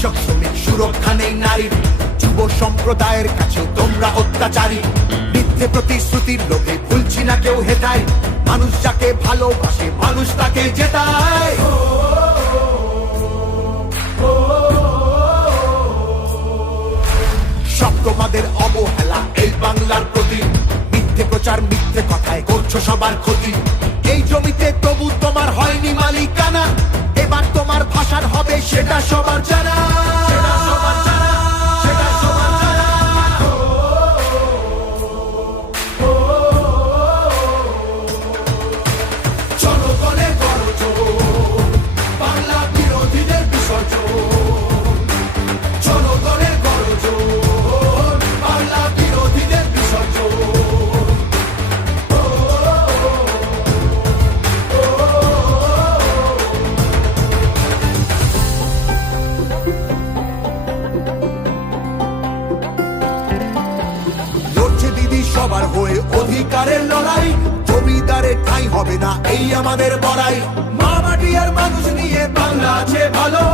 কৃষক শ্রমিক সুরক্ষা নেই নারীর, যুব সম্প্রদায়ের কাছেও তোমরা অত্যাচারী। মিথ্যে প্রতিশ্রুতির লোভে ভুলছি না কেউ হেথায়, মানুষ যাকে ভালোবাসে মানুষ তাকে জেতায়। সব তোমাদের অবহেলা এই বাংলার প্রতি, মিথ্যে প্রচার মিথ্যে কথায় করছো সবার ক্ষতি। এই জমিতে তবু তোমার হয়নি মালিকানা, এবার তোমার ভাষার হবে সেটা সবার জানা, সেটা সবার জানা, সেটা সবার জানা। জনগণে গর্জন, বাংলা বিরোধীদের বিসর্জন। জনগণের গর্জন, বাংলা বিরোধীদের বিসর্জন। লড়ছে দিদি সবার হয়ে অধিকারের লড়াই, জমিদারের ঠাঁই হবে না এই আমাদের বড়াই। মা মাটি আর মানুষ নিয়ে বাংলা আছে ভালো।